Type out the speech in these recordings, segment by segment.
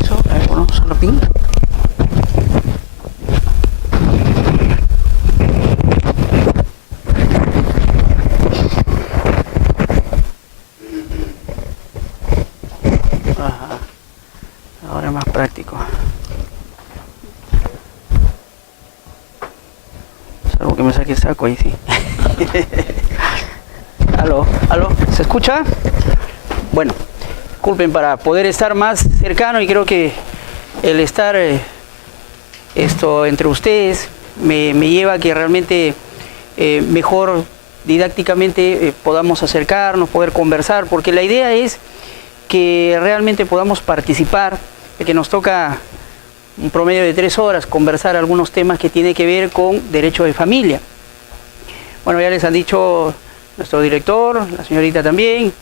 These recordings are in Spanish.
Eso, a ver, ponemos solo pin. Ajá. Ahora es más práctico. Salvo que me saque el saco ahí, sí. Aló, aló, ¿se escucha? Bueno, disculpen, para poder estar más cercano, y creo que el estar entre ustedes me lleva a que realmente mejor didácticamente podamos acercarnos, poder conversar, porque la idea es que realmente podamos participar, de que nos toca un promedio de 3 horas conversar algunos temas que tienen que ver con derecho de familia. Bueno, ya les han dicho nuestro director, la señorita también.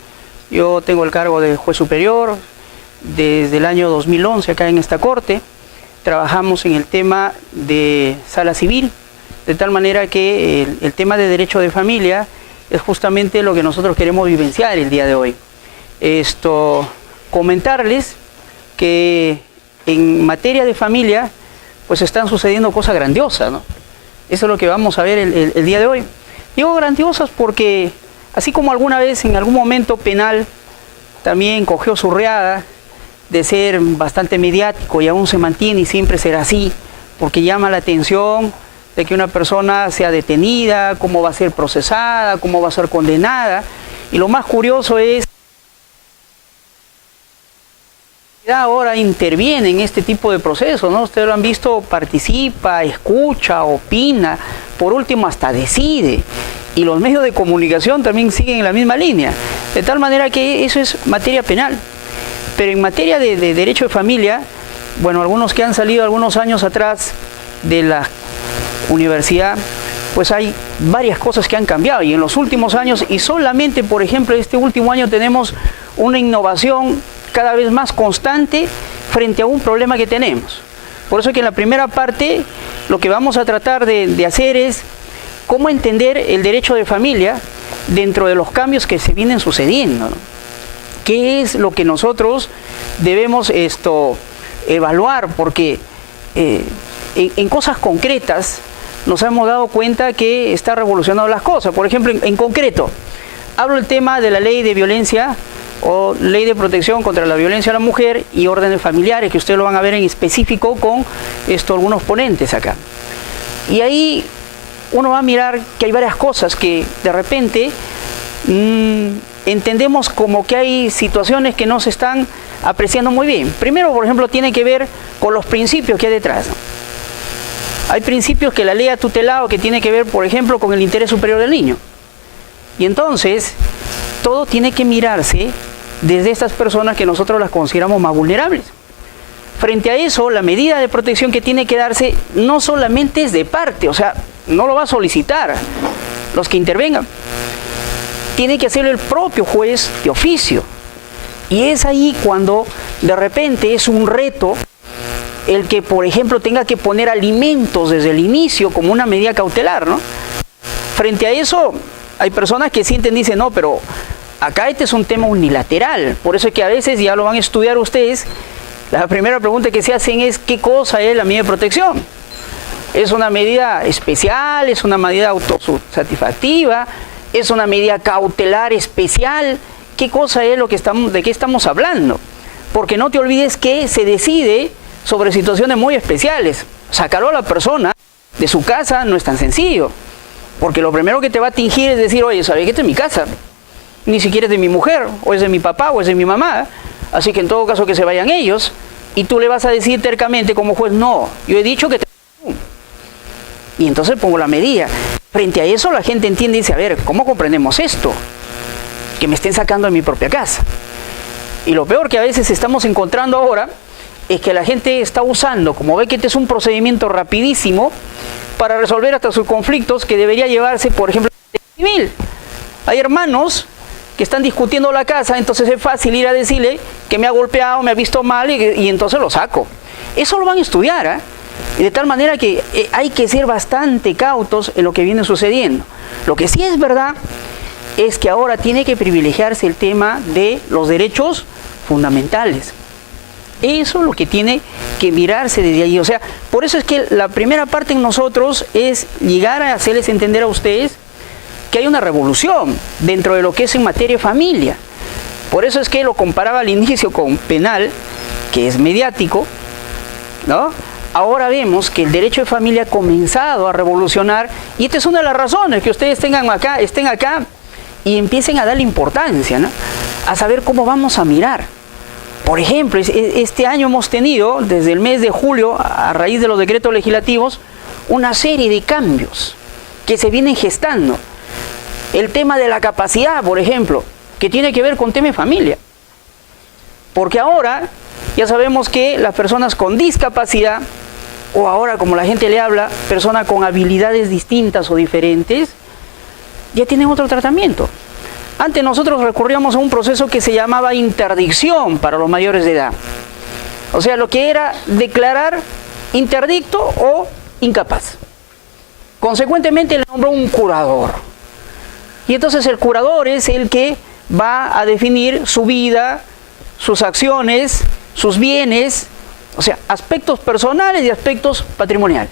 Yo tengo el cargo de juez superior desde el año 2011 acá en esta corte. Trabajamos en el tema de sala civil, de tal manera que el tema de derecho de familia es justamente lo que nosotros queremos vivenciar el día de hoy. Comentarles que en materia de familia pues están sucediendo cosas grandiosas, ¿no? Eso es lo que vamos a ver el día de hoy. Digo grandiosas porque así como alguna vez en algún momento penal también cogió su reada de ser bastante mediático y aún se mantiene y siempre será así, porque llama la atención de que una persona sea detenida, cómo va a ser procesada, cómo va a ser condenada, y lo más curioso es que ahora interviene en este tipo de procesos, ¿no? Ustedes lo han visto, participa, escucha, opina, por último hasta decide, y los medios de comunicación también siguen en la misma línea, de tal manera que eso es materia penal. Pero en materia de derecho de familia, bueno, algunos que han salido algunos años atrás de la universidad, pues hay varias cosas que han cambiado, y en los últimos años, y solamente por ejemplo este último año, tenemos una innovación cada vez más constante frente a un problema que tenemos. Por eso que en la primera parte lo que vamos a tratar de hacer es cómo entender el derecho de familia dentro de los cambios que se vienen sucediendo, ¿no? ¿Qué es lo que nosotros debemos evaluar? Porque en cosas concretas nos hemos dado cuenta que está revolucionando las cosas. Por ejemplo, en concreto, hablo del tema de la ley de violencia o ley de protección contra la violencia a la mujer y órdenes familiares, que ustedes lo van a ver en específico con algunos ponentes acá. Y ahí uno va a mirar que hay varias cosas que de repente entendemos como que hay situaciones que no se están apreciando muy bien. Primero, por ejemplo, tiene que ver con los principios que hay detrás, ¿no? Hay principios que la ley ha tutelado que tiene que ver, por ejemplo, con el interés superior del niño. Y entonces, todo tiene que mirarse desde estas personas que nosotros las consideramos más vulnerables. Frente a eso, la medida de protección que tiene que darse no solamente es de parte, o sea, no lo va a solicitar los que intervengan. Tiene que hacerlo el propio juez de oficio. Y es ahí cuando de repente es un reto el que, por ejemplo, tenga que poner alimentos desde el inicio como una medida cautelar, ¿no? Frente a eso, hay personas que sienten, dicen, no, pero acá este es un tema unilateral. Por eso es que a veces, ya lo van a estudiar ustedes, la primera pregunta que se hacen es, ¿qué cosa es la medida de protección? ¿Es una medida especial? ¿Es una medida autosatisfactiva? ¿Es una medida cautelar especial? ¿Qué cosa es de qué estamos hablando? Porque no te olvides que se decide sobre situaciones muy especiales. Sacarlo a la persona de su casa no es tan sencillo, porque lo primero que te va a tingir es decir, oye, ¿sabes que esta es mi casa? Ni siquiera es de mi mujer, o es de mi papá, o es de mi mamá, así que en todo caso que se vayan ellos, y tú le vas a decir tercamente como juez, no, yo he dicho que te... Y entonces pongo la medida. Frente a eso la gente entiende y dice, a ver, ¿cómo comprendemos esto? Que me estén sacando de mi propia casa. Y lo peor que a veces estamos encontrando ahora es que la gente está usando, como ve que este es un procedimiento rapidísimo, para resolver hasta sus conflictos que debería llevarse, por ejemplo, en civil. Hay hermanos que están discutiendo la casa, entonces es fácil ir a decirle que me ha golpeado, me ha visto mal y entonces lo saco. Eso lo van a estudiar, ¿eh? Y de tal manera que hay que ser bastante cautos en lo que viene sucediendo. Lo que sí es verdad es que ahora tiene que privilegiarse el tema de los derechos fundamentales. Eso es lo que tiene que mirarse desde allí. O sea, por eso es que la primera parte en nosotros es llegar a hacerles entender a ustedes que hay una revolución dentro de lo que es en materia de familia. Por eso es que lo comparaba al inicio con penal, que es mediático, ¿no? Ahora vemos que el derecho de familia ha comenzado a revolucionar, y esta es una de las razones que ustedes estén acá y empiecen a darle importancia, ¿no? A saber cómo vamos a mirar. Por ejemplo, este año hemos tenido, desde el mes de julio, a raíz de los decretos legislativos, una serie de cambios que se vienen gestando. El tema de la capacidad, por ejemplo, que tiene que ver con tema de familia. Porque ahora ya sabemos que las personas con discapacidad, o ahora como la gente le habla, personas con habilidades distintas o diferentes, ya tienen otro tratamiento. Antes nosotros recurríamos a un proceso que se llamaba interdicción para los mayores de edad. O sea, lo que era declarar interdicto o incapaz. Consecuentemente le nombró un curador. Y entonces el curador es el que va a definir su vida, sus acciones, sus bienes, o sea, aspectos personales y aspectos patrimoniales.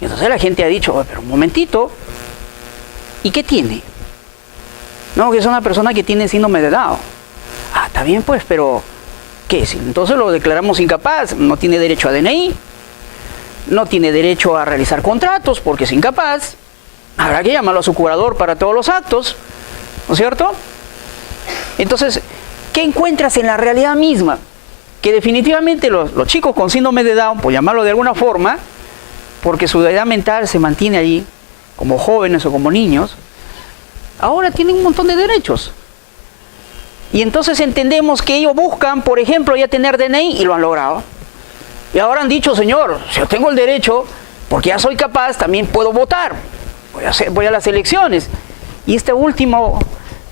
Y entonces la gente ha dicho, pero un momentito, ¿y qué tiene? No, que es una persona que tiene síndrome de Down. Ah, está bien pues, pero ¿qué es? Entonces lo declaramos incapaz, no tiene derecho a DNI, no tiene derecho a realizar contratos porque es incapaz. Habrá que llamarlo a su curador para todos los actos, ¿no es cierto? Entonces, ¿qué encuentras en la realidad misma? Que definitivamente los chicos con síndrome de Down, por llamarlo de alguna forma, porque su edad mental se mantiene allí, como jóvenes o como niños, ahora tienen un montón de derechos. Y entonces entendemos que ellos buscan, por ejemplo, ya tener DNI y lo han logrado. Y ahora han dicho, señor, si yo tengo el derecho, porque ya soy capaz, también puedo votar. Voy a las elecciones. Y esta última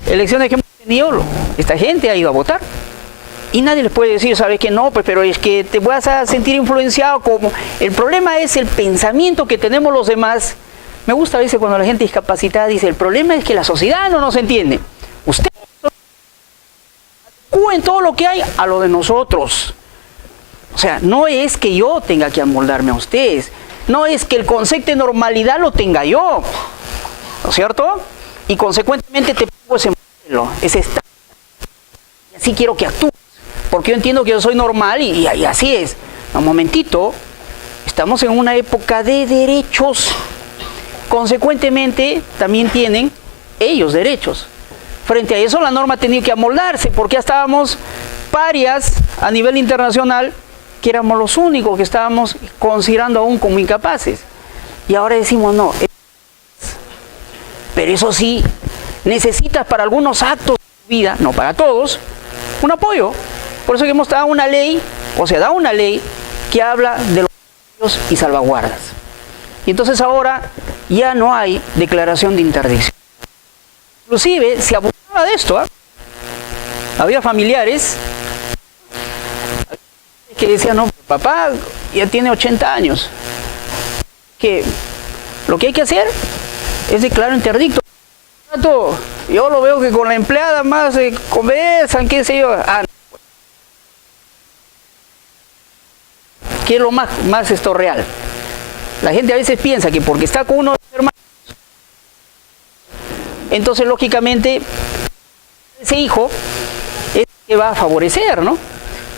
elecciones que hemos tenido, esta gente ha ido a votar. Y nadie les puede decir, ¿sabes qué? No, pues, pero es que te vas a sentir influenciado como... El problema es el pensamiento que tenemos los demás. Me gusta a veces cuando la gente discapacitada dice, el problema es que la sociedad no nos entiende. Ustedes adecúen todo lo que hay a lo de nosotros. O sea, no es que yo tenga que amoldarme a ustedes. No es que el concepto de normalidad lo tenga yo. ¿No es cierto? Y consecuentemente te pongo ese modelo, ese estado. Y así quiero que actúes. Porque yo entiendo que yo soy normal y así es. Un momentito, estamos en una época de derechos. Consecuentemente, también tienen ellos derechos. Frente a eso, la norma ha tenido que amoldarse, porque ya estábamos parias a nivel internacional, que éramos los únicos que estábamos considerando aún como incapaces. Y ahora decimos, no. Pero eso sí, necesitas para algunos actos de vida, no para todos, un apoyo. Por eso que hemos dado una ley, o sea, da una ley que habla de los derechos y salvaguardas. Y entonces ahora ya no hay declaración de interdicción. Inclusive se abusaba de esto, ¿eh? Había familiares que decían, no, papá ya tiene 80 años, que lo que hay que hacer es declarar interdicto. Yo lo veo que con la empleada más conversan, qué sé yo. ¿Qué es lo más real? La gente a veces piensa que porque está con uno de los hermanos, entonces lógicamente ese hijo es el que va a favorecer, ¿no?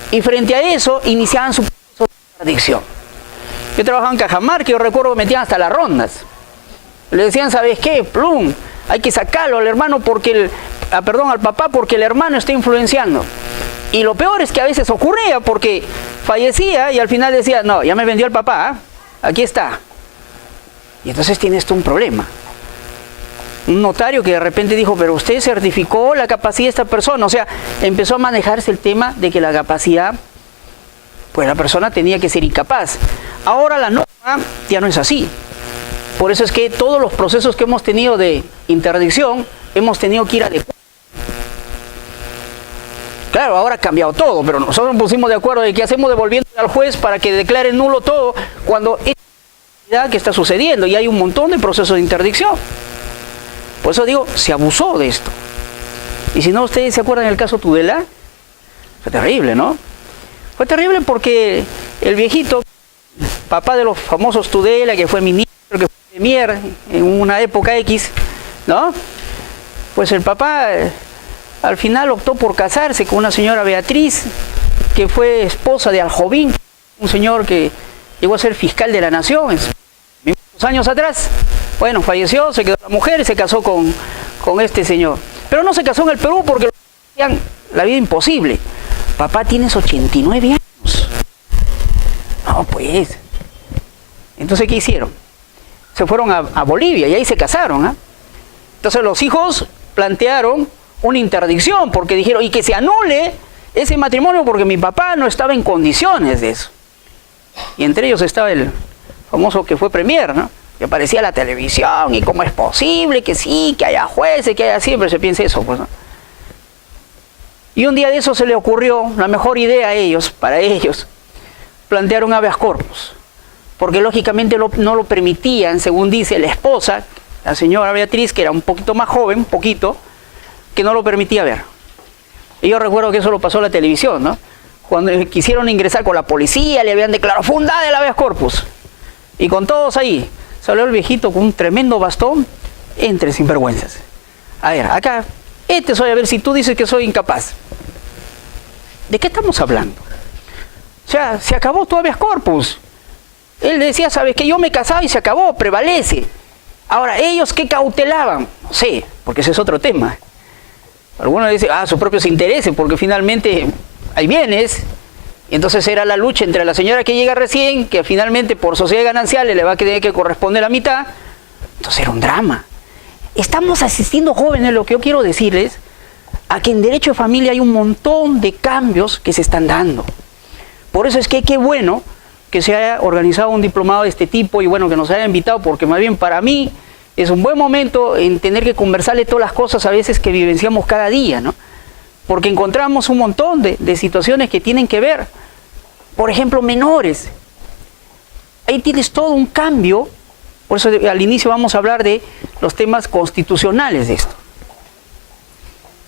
Y frente a eso iniciaban su proceso de interdicción. Yo trabajaba en Cajamarca, yo recuerdo que metían hasta las rondas. Le decían, ¿sabes qué? Plum, hay que sacarlo al hermano porque al papá porque el hermano está influenciando. Y lo peor es que a veces ocurría porque fallecía y al final decía, no, ya me vendió el papá, ¿eh? Aquí está. Y entonces tienes tú un problema. Un notario que de repente dijo, pero usted certificó la capacidad de esta persona. O sea, empezó a manejarse el tema de que la capacidad, pues la persona tenía que ser incapaz. Ahora la norma ya no es así. Por eso es que todos los procesos que hemos tenido de interdicción, hemos tenido que ir adecuando. Claro, ahora ha cambiado todo, pero nosotros nos pusimos de acuerdo de qué hacemos devolviendo al juez para que declare nulo todo cuando es la que está sucediendo y hay un montón de procesos de interdicción. Por eso digo, se abusó de esto. Y si no, ustedes se acuerdan del caso Tudela, fue terrible, ¿no? Fue terrible porque el viejito, papá de los famosos Tudela, que fue ministro, que fue premier en una época X, ¿no? Pues el papá al final optó por casarse con una señora Beatriz, que fue esposa de Aljovín, un señor que llegó a ser fiscal de la nación muchos años atrás. Bueno, falleció, se quedó la mujer y se casó con este señor. Pero no se casó en el Perú porque hacían la vida imposible. Papá, tienes 89 años. No, pues. Entonces, ¿qué hicieron? Se fueron a Bolivia y ahí se casaron, ¿eh? Entonces los hijos plantearon una interdicción porque dijeron, y que se anule ese matrimonio porque mi papá no estaba en condiciones de eso. Y entre ellos estaba el famoso que fue premier, ¿no? Que aparecía en la televisión y cómo es posible que sí, que haya jueces, que haya siempre se piense eso, pues, ¿no? Y un día de eso se le ocurrió la mejor idea a ellos, para ellos, plantear un habeas corpus, porque lógicamente no lo permitían, según dice la esposa, la señora Beatriz, que era un poquito más joven, un poquito, que no lo permitía ver. Y yo recuerdo que eso lo pasó en la televisión, ¿no? Cuando quisieron ingresar con la policía, le habían declarado fundada el habeas corpus. Y con todos ahí, salió el viejito con un tremendo bastón, entre sinvergüenzas. A ver, acá, soy, a ver si tú dices que soy incapaz. ¿De qué estamos hablando? O sea, se acabó tu habeas corpus. Él decía, ¿sabes qué? Yo me casaba y se acabó, prevalece. Ahora, ¿ellos qué cautelaban? No sé, porque ese es otro tema. Algunos dicen, sus propios intereses, porque finalmente hay bienes. Y entonces era la lucha entre la señora que llega recién, que finalmente por sociedad ganancial le va a tener que corresponder la mitad. Entonces era un drama. Estamos asistiendo, jóvenes, lo que yo quiero decirles, a que en derecho de familia hay un montón de cambios que se están dando. Por eso es que qué bueno que se haya organizado un diplomado de este tipo y bueno, que nos haya invitado, porque más bien para mí es un buen momento en tener que conversarle todas las cosas a veces que vivenciamos cada día, ¿no? Porque encontramos un montón de situaciones que tienen que ver, por ejemplo, menores. Ahí tienes todo un cambio, por eso al inicio vamos a hablar de los temas constitucionales de esto.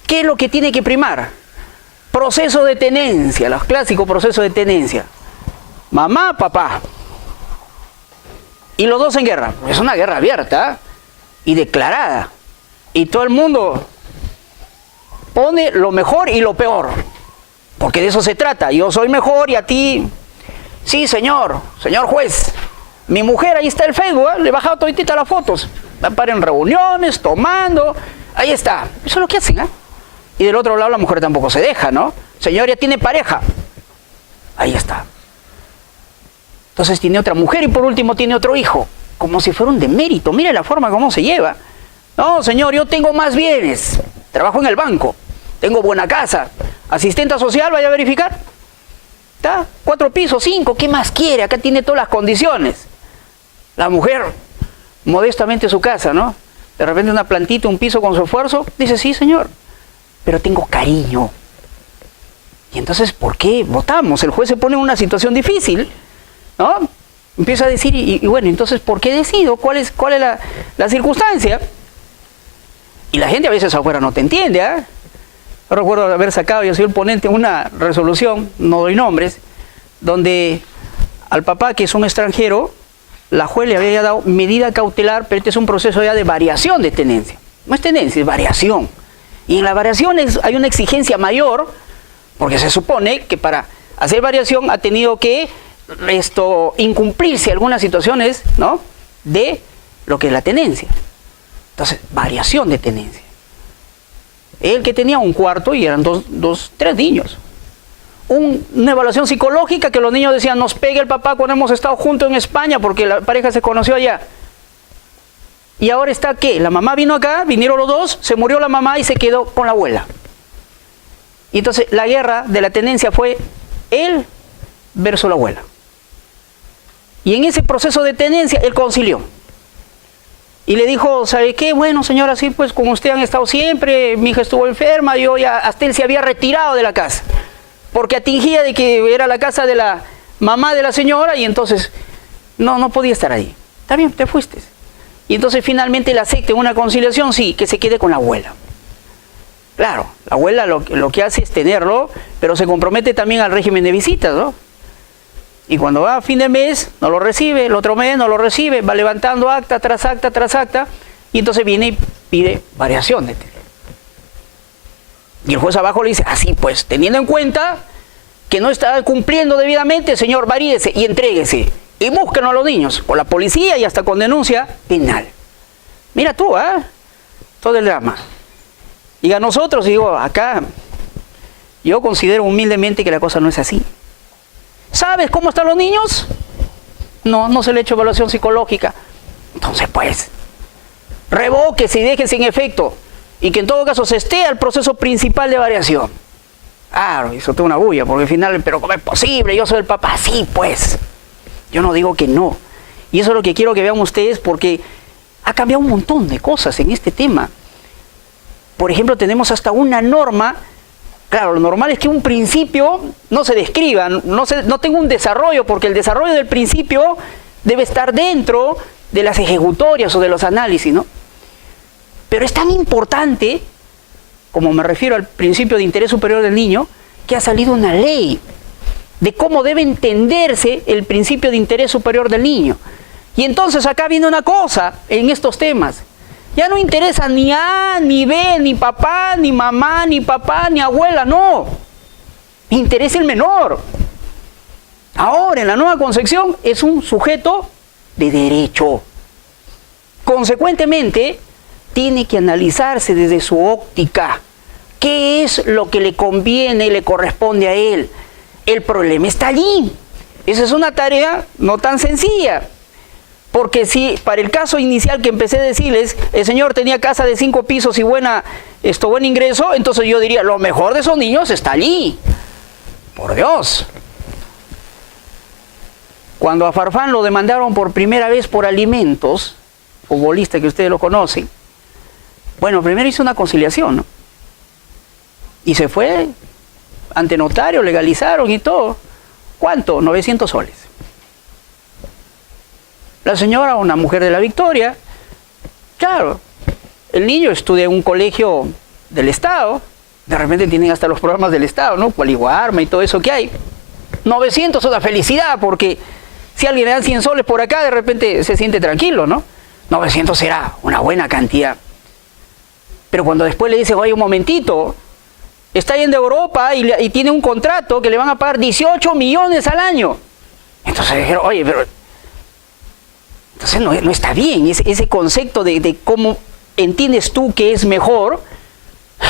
¿Qué es lo que tiene que primar? Proceso de tenencia, los clásicos procesos de tenencia. Mamá, papá. Y los dos en guerra. Es una guerra abierta y declarada. Y todo el mundo pone lo mejor y lo peor. Porque de eso se trata. Yo soy mejor y a ti... Sí, señor juez. Mi mujer, ahí está el Facebook, le he bajado toditita las fotos. Va a parar en reuniones, tomando. Ahí está. Eso es lo que hacen, ¿eh? Y del otro lado la mujer tampoco se deja, ¿no? Señor, ya tiene pareja. Ahí está. Entonces tiene otra mujer y por último tiene otro hijo. Como si fuera un demérito. Mire la forma como se lleva. No, señor, yo tengo más bienes. Trabajo en el banco. Tengo buena casa. Asistenta social, vaya a verificar. ¿Está? 4 pisos, 5. ¿Qué más quiere? Acá tiene todas las condiciones. La mujer, modestamente su casa, ¿no? De repente una plantita, un piso con su esfuerzo. Dice, sí, señor. Pero tengo cariño. Y entonces, ¿por qué votamos? El juez se pone en una situación difícil, ¿no? Empieza a decir, y bueno, entonces, ¿por qué decido? ¿Cuál es la circunstancia? Y la gente a veces afuera no te entiende, ¿ah? Yo recuerdo haber sacado, yo soy el ponente, una resolución, no doy nombres, donde al papá, que es un extranjero, la juez le había dado medida cautelar, pero este es un proceso ya de variación de tenencia. No es tenencia, es variación. Y en la variación hay una exigencia mayor, porque se supone que para hacer variación ha tenido que incumplirse algunas situaciones, ¿no?, de lo que es la tenencia. Entonces, variación de tenencia. Él que tenía un cuarto y eran tres niños. Una evaluación psicológica que los niños decían, nos pega el papá cuando hemos estado juntos en España porque la pareja se conoció allá. Y ahora está, ¿qué? La mamá vino acá, vinieron los dos, se murió la mamá y se quedó con la abuela. Y entonces la guerra de la tenencia fue él versus la abuela. Y en ese proceso de tenencia, él concilió. Y le dijo, ¿sabe qué? Bueno, señora, sí, pues como usted han estado siempre, mi hija estuvo enferma, hasta él se había retirado de la casa. Porque atingía de que era la casa de mamá de la señora y entonces no podía estar ahí. Está bien, te fuiste. Y entonces finalmente él acepta una conciliación, sí, que se quede con la abuela. Claro, la abuela lo que hace es tenerlo, pero se compromete también al régimen de visitas, ¿no? Y cuando va a fin de mes, no lo recibe, el otro mes no lo recibe, va levantando acta tras acta tras acta, y entonces viene y pide variación de tutela. Y el juez abajo le dice, así pues, teniendo en cuenta que no está cumpliendo debidamente, señor, varíese y entréguese. Y búsquenlo a los niños, con la policía y hasta con denuncia penal. Mira tú, todo el drama. Y a nosotros, digo, acá, yo considero humildemente que la cosa no es así. ¿Sabes cómo están los niños? No se le ha hecho evaluación psicológica. Entonces, pues, revóquese y déjese sin efecto. Y que en todo caso se esté al proceso principal de variación. Claro, hizo toda una bulla, porque al final, pero ¿cómo es posible? Yo soy el papá. Sí, pues. Yo no digo que no. Y eso es lo que quiero que vean ustedes, porque ha cambiado un montón de cosas en este tema. Por ejemplo, tenemos hasta una norma. Claro, lo normal es que un principio no se describa, no tenga un desarrollo, porque el desarrollo del principio debe estar dentro de las ejecutorias o de los análisis, ¿no? Pero es tan importante, como me refiero al principio de interés superior del niño, que ha salido una ley de cómo debe entenderse el principio de interés superior del niño. Y entonces acá viene una cosa en estos temas. Ya no interesa ni A, ni B, ni papá, ni mamá, ni papá, ni abuela, no. Interesa el menor. Ahora, en la nueva concepción, es un sujeto de derecho. Consecuentemente, tiene que analizarse desde su óptica. ¿Qué es lo que le conviene y le corresponde a él? El problema está allí. Esa es una tarea no tan sencilla. Porque si para el caso inicial que empecé a decirles, el señor tenía casa de 5 pisos y buen ingreso, entonces yo diría, lo mejor de esos niños está allí. Por Dios. Cuando a Farfán lo demandaron por primera vez por alimentos, futbolista que ustedes lo conocen, bueno, primero hizo una conciliación, ¿no? Y se fue ante notario, legalizaron y todo. ¿Cuánto? 900 soles. La señora, una mujer de la Victoria, claro, el niño estudia en un colegio del Estado, de repente tienen hasta los programas del Estado, ¿no? Cualiguarma y todo eso que hay. 900 es una felicidad, porque si alguien le dan 100 soles por acá, de repente se siente tranquilo, ¿no? 900 será una buena cantidad. Pero cuando después le dice, oye, un momentito, está yendo a Europa y tiene un contrato que le van a pagar 18 millones al año. Entonces dijeron, oye, pero entonces no está bien. Ese concepto de cómo entiendes tú que es mejor,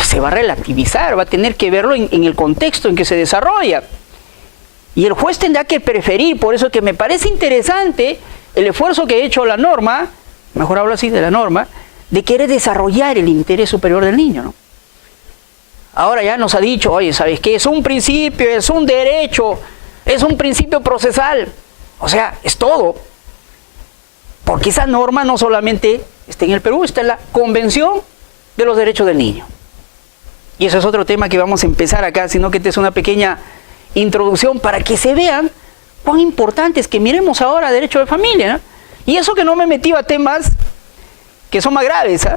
se va a relativizar, va a tener que verlo en el contexto en que se desarrolla. Y el juez tendrá que preferir, por eso que me parece interesante el esfuerzo que ha hecho la norma, mejor hablo así de la norma, de querer desarrollar el interés superior del niño, ¿no? Ahora ya nos ha dicho, oye, ¿sabes qué? Es un principio, es un derecho, es un principio procesal. O sea, es todo. Porque esa norma no solamente está en el Perú, está en la Convención de los Derechos del Niño. Y ese es otro tema que vamos a empezar acá, sino que esta es una pequeña introducción para que se vean cuán importante es que miremos ahora derecho de familia, ¿no? Y eso que no me he metido a temas que son más graves, ¿eh?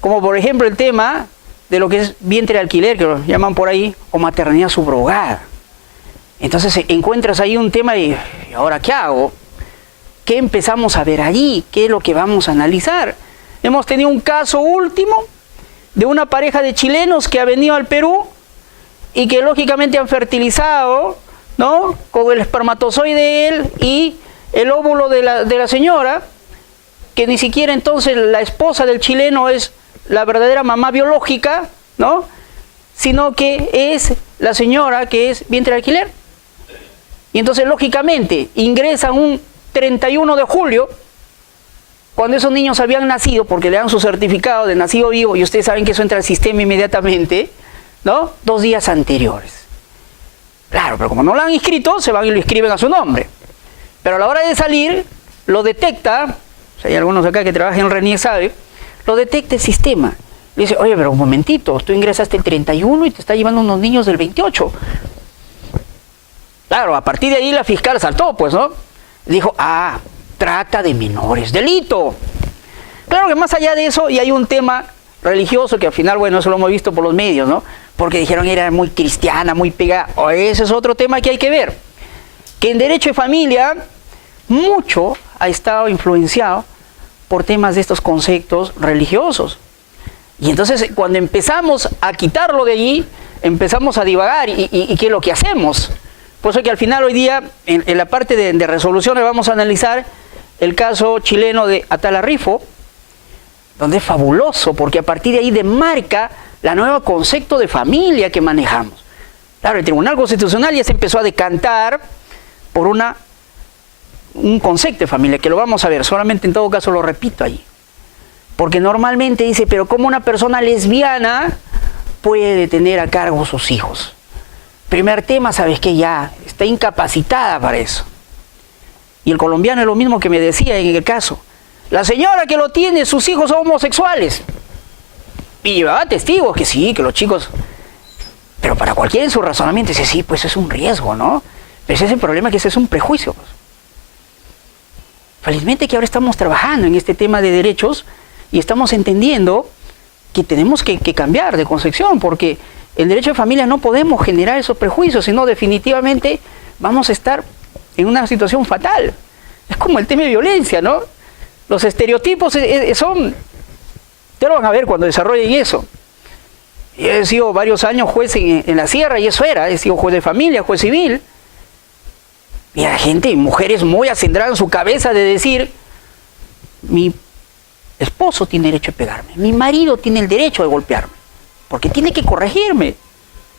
Como por ejemplo el tema de lo que es vientre de alquiler, que lo llaman por ahí, o maternidad subrogada. Entonces encuentras ahí un tema y ¿ahora qué hago? ¿Qué empezamos a ver allí? ¿Qué es lo que vamos a analizar? Hemos tenido un caso último de una pareja de chilenos que ha venido al Perú y que lógicamente han fertilizado, ¿no?, con el espermatozoide de él y el óvulo de la señora, que ni siquiera entonces la esposa del chileno es la verdadera mamá biológica, ¿no?, sino que es la señora que es vientre de alquiler. Y entonces lógicamente ingresan un 31 de julio, cuando esos niños habían nacido, porque le dan su certificado de nacido vivo, y ustedes saben que eso entra al sistema inmediatamente, ¿no?, 2 días anteriores. Claro, pero como no lo han inscrito, se van y lo inscriben a su nombre. Pero a la hora de salir, lo detecta, si hay algunos acá que trabajan en el RENIEC sabe, lo detecta el sistema. Le dice, oye, pero un momentito, tú ingresaste el 31 y te está llevando unos niños del 28. Claro, a partir de ahí la fiscal saltó, pues, ¿no? Dijo, trata de menores, delito. Claro que más allá de eso, y hay un tema religioso que al final, bueno, eso lo hemos visto por los medios, ¿no? Porque dijeron que era muy cristiana, muy pegada. Ese es otro tema que hay que ver. Que en derecho de familia, mucho ha estado influenciado por temas de estos conceptos religiosos. Y entonces, cuando empezamos a quitarlo de allí, empezamos a divagar. ¿Y qué es lo que hacemos? Por eso que al final hoy día, en la parte de resoluciones, vamos a analizar el caso chileno de Atala Rifo, donde es fabuloso, porque a partir de ahí demarca la nueva concepto de familia que manejamos. Claro, el Tribunal Constitucional ya se empezó a decantar por un concepto de familia, que lo vamos a ver, solamente en todo caso lo repito allí. Porque normalmente dice, pero ¿cómo una persona lesbiana puede tener a cargo sus hijos? Primer tema, ¿sabes qué? Ya está incapacitada para eso. Y el colombiano es lo mismo que me decía en el caso. La señora que lo tiene, sus hijos son homosexuales. Y llevaba testigos que sí, que los chicos... Pero para cualquiera en su razonamiento dice, sí, pues es un riesgo, ¿no? Pero ese es el problema, que ese es un prejuicio. Pues. Felizmente que ahora estamos trabajando en este tema de derechos y estamos entendiendo que tenemos que cambiar de concepción, porque el derecho de familia no podemos generar esos prejuicios, sino definitivamente vamos a estar en una situación fatal. Es como el tema de violencia, ¿no? Los estereotipos son... Ustedes lo van a ver cuando desarrollen eso. Yo he sido varios años juez en la sierra y eso era. He sido juez de familia, juez civil. Y la gente, mujeres muy acendradas en su cabeza de decir, mi esposo tiene derecho a pegarme, mi marido tiene el derecho de golpearme, porque tiene que corregirme.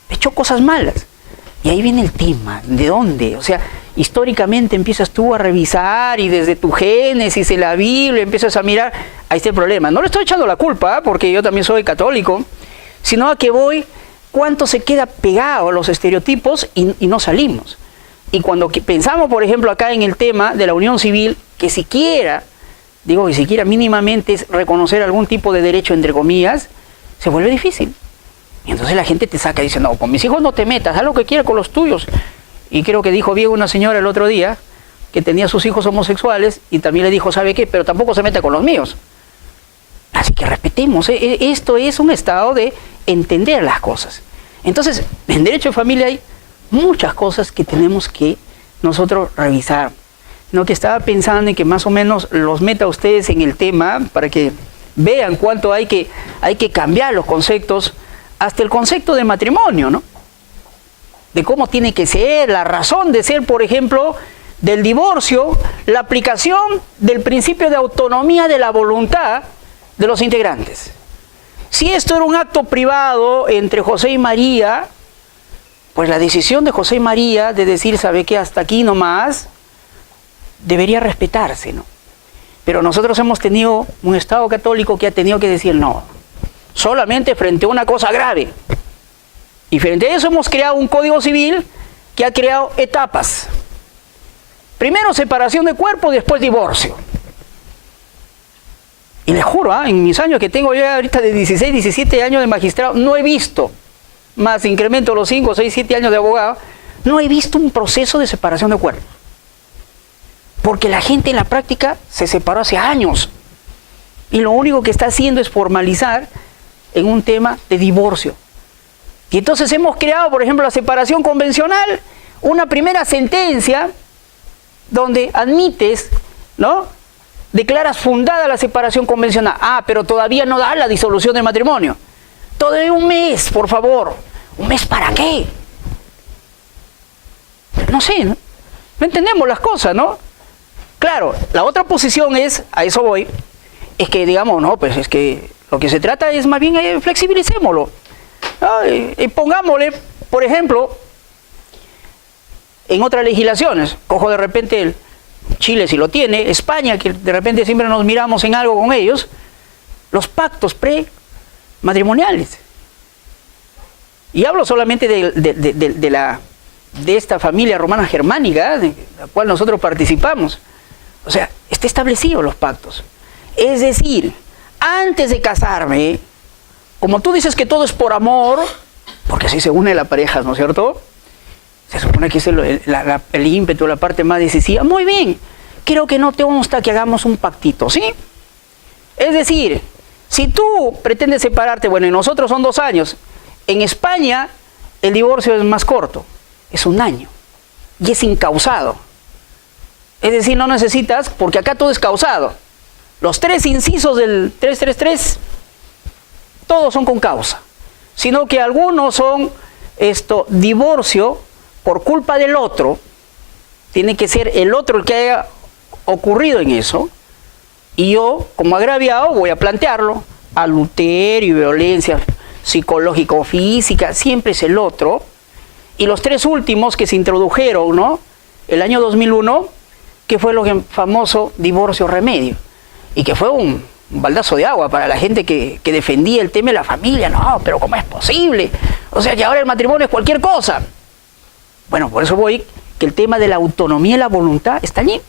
He hecho cosas malas. Y ahí viene el tema, ¿de dónde? O sea, históricamente empiezas tú a revisar y desde tu Génesis, en la Biblia, empiezas a mirar, ahí está el problema. No le estoy echando la culpa, porque yo también soy católico, sino a que voy, cuánto se queda pegado a los estereotipos y no salimos. Y cuando pensamos, por ejemplo, acá en el tema de la unión civil, que siquiera, digo que siquiera mínimamente es reconocer algún tipo de derecho, entre comillas, se vuelve difícil. Y entonces la gente te saca y dice, no, con mis hijos no te metas, haz lo que quieras con los tuyos. Y creo que dijo bien una señora el otro día, que tenía sus hijos homosexuales, y también le dijo, ¿sabe qué? Pero tampoco se meta con los míos. Así que respetemos, esto es un estado de entender las cosas. Entonces, en derecho de familia hay muchas cosas que tenemos que nosotros revisar. No, que estaba pensando en que más o menos los meta a ustedes en el tema, para que vean cuánto hay que cambiar los conceptos, hasta el concepto de matrimonio, ¿no? De cómo tiene que ser, la razón de ser, por ejemplo, del divorcio, la aplicación del principio de autonomía de la voluntad de los integrantes. Si esto era un acto privado entre José y María, pues la decisión de José y María de decir, ¿sabe qué? Hasta aquí nomás, debería respetarse, ¿no? Pero nosotros hemos tenido un Estado católico que ha tenido que decir no. Solamente frente a una cosa grave. Y frente a eso hemos creado un Código Civil que ha creado etapas. Primero separación de cuerpo, después divorcio. Y les juro, en mis años que tengo yo ahorita de 16, 17 años de magistrado, no he visto, más incremento los 5, 6, 7 años de abogado, no he visto un proceso de separación de cuerpo. Porque la gente en la práctica se separó hace años. Y lo único que está haciendo es formalizar en un tema de divorcio. Y entonces hemos creado, por ejemplo, la separación convencional, una primera sentencia donde admites, ¿no? Declaras fundada la separación convencional. Pero todavía no da la disolución del matrimonio. Todavía un mes, por favor. ¿Un mes para qué? No sé, ¿no? No entendemos las cosas, ¿no? Claro, la otra posición es, a eso voy, es que digamos, no, pues es que lo que se trata es más bien flexibilicémoslo. Y pongámosle, por ejemplo, en otras legislaciones, cojo de repente Chile si lo tiene, España, que de repente siempre nos miramos en algo con ellos, los pactos prematrimoniales. Y hablo solamente de esta familia romana germánica, de la cual nosotros participamos. O sea, está establecido los pactos. Es decir, antes de casarme, como tú dices que todo es por amor, porque así se une la pareja, ¿no es cierto? Se supone que es el ímpetu, la parte más decisiva. Muy bien, creo que no te consta que hagamos un pactito, ¿sí? Es decir, si tú pretendes separarte, bueno, y nosotros son 2 años, en España el divorcio es más corto, es 1 año, y es incausado. Es decir, no necesitas, porque acá todo es causado. Los 3 incisos del 333, todos son con causa, sino que algunos son divorcio por culpa del otro, tiene que ser el otro el que haya ocurrido en eso, y yo, como agraviado, voy a plantearlo, adulterio, violencia psicológica o física, siempre es el otro. Y los 3 últimos que se introdujeron, ¿no? El año 2001, que fue lo famoso divorcio remedio, y que fue un baldazo de agua para la gente que defendía el tema de la familia. No, pero ¿cómo es posible? O sea, que ahora el matrimonio es cualquier cosa. Bueno, por eso voy, que el tema de la autonomía y la voluntad está allí.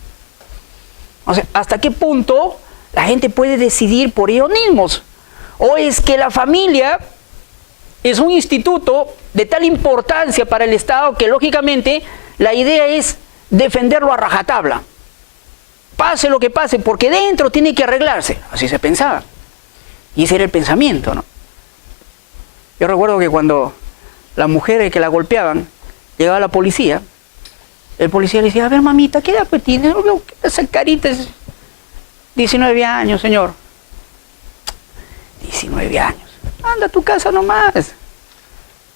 O sea, ¿hasta qué punto la gente puede decidir por ellos mismos? ¿O es que la familia es un instituto de tal importancia para el Estado que lógicamente la idea es defenderlo a rajatabla? Pase lo que pase, porque dentro tiene que arreglarse. Así se pensaba. Y ese era el pensamiento, ¿no? Yo recuerdo que cuando la mujer que la golpeaban llegaba a la policía, el policía le decía, a ver, mamita, ¿qué edad pues tiene? No veo esa carita, es 19 años, señor. 19 años. Anda a tu casa nomás.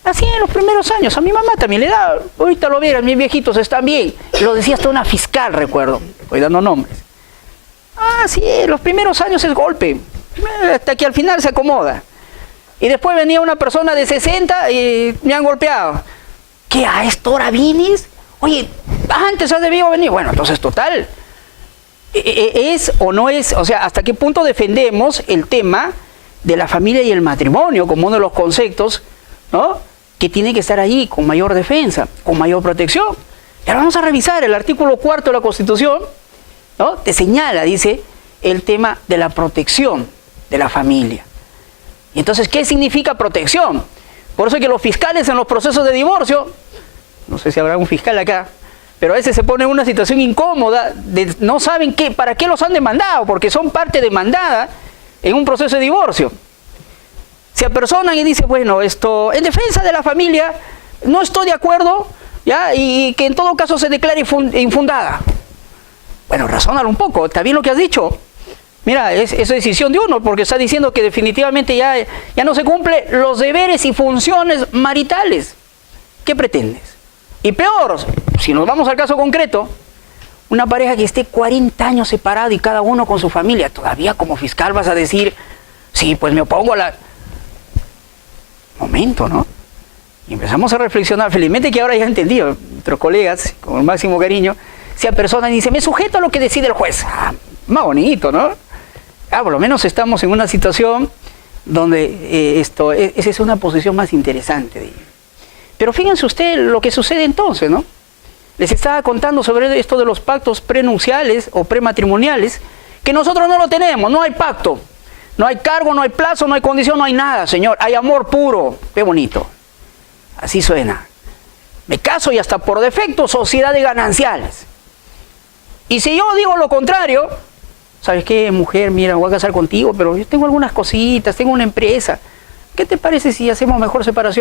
Así en los primeros años. A mi mamá también le da. Ahorita lo vieron, mis viejitos están bien. Lo decía hasta una fiscal, recuerdo. Voy dando nombres. Ah, sí, los primeros años es golpe. Hasta que al final se acomoda. Y después venía una persona de 60 y me han golpeado. ¿Qué? ¿A esta hora vienes? Oye, antes has debido venir. Bueno, entonces total. ¿Es o no es? O sea, ¿hasta qué punto defendemos el tema de la familia y el matrimonio como uno de los conceptos, ¿no?, que tiene que estar ahí con mayor defensa, con mayor protección? Y ahora vamos a revisar el artículo 4 de la Constitución, ¿no? Te señala, dice, el tema de la protección de la familia. Y entonces, ¿qué significa protección? Por eso es que los fiscales en los procesos de divorcio, no sé si habrá un fiscal acá, pero a veces se pone en una situación incómoda, no saben para qué los han demandado, porque son parte demandada en un proceso de divorcio. Se apersonan y dicen, bueno, en defensa de la familia, no estoy de acuerdo, ¿ya? Y que en todo caso se declare infundada. Bueno, razónalo un poco, está bien lo que has dicho. Mira, es decisión de uno, porque está diciendo que definitivamente ya no se cumplen los deberes y funciones maritales. ¿Qué pretendes? Y peor, si nos vamos al caso concreto, una pareja que esté 40 años separada y cada uno con su familia, todavía como fiscal vas a decir, sí, pues me opongo a la... Momento, ¿no? Y empezamos a reflexionar, felizmente que ahora ya he entendido, nuestros colegas, con el máximo cariño, se apersonan y dicen, me sujeto a lo que decide el juez. Ah, más bonito, ¿no? Por lo menos estamos en una situación donde esa es una posición más interesante. Pero fíjense usted lo que sucede entonces, ¿no? Les estaba contando sobre esto de los pactos prenupciales o prematrimoniales, que nosotros no lo tenemos, no hay pacto. No hay cargo, no hay plazo, no hay condición, no hay nada, señor. Hay amor puro. Qué bonito. Así suena. Me caso y hasta por defecto, sociedad de gananciales. Y si yo digo lo contrario, ¿sabes qué, mujer? Mira, voy a casar contigo, pero yo tengo algunas cositas, tengo una empresa. ¿Qué te parece si hacemos mejor separación?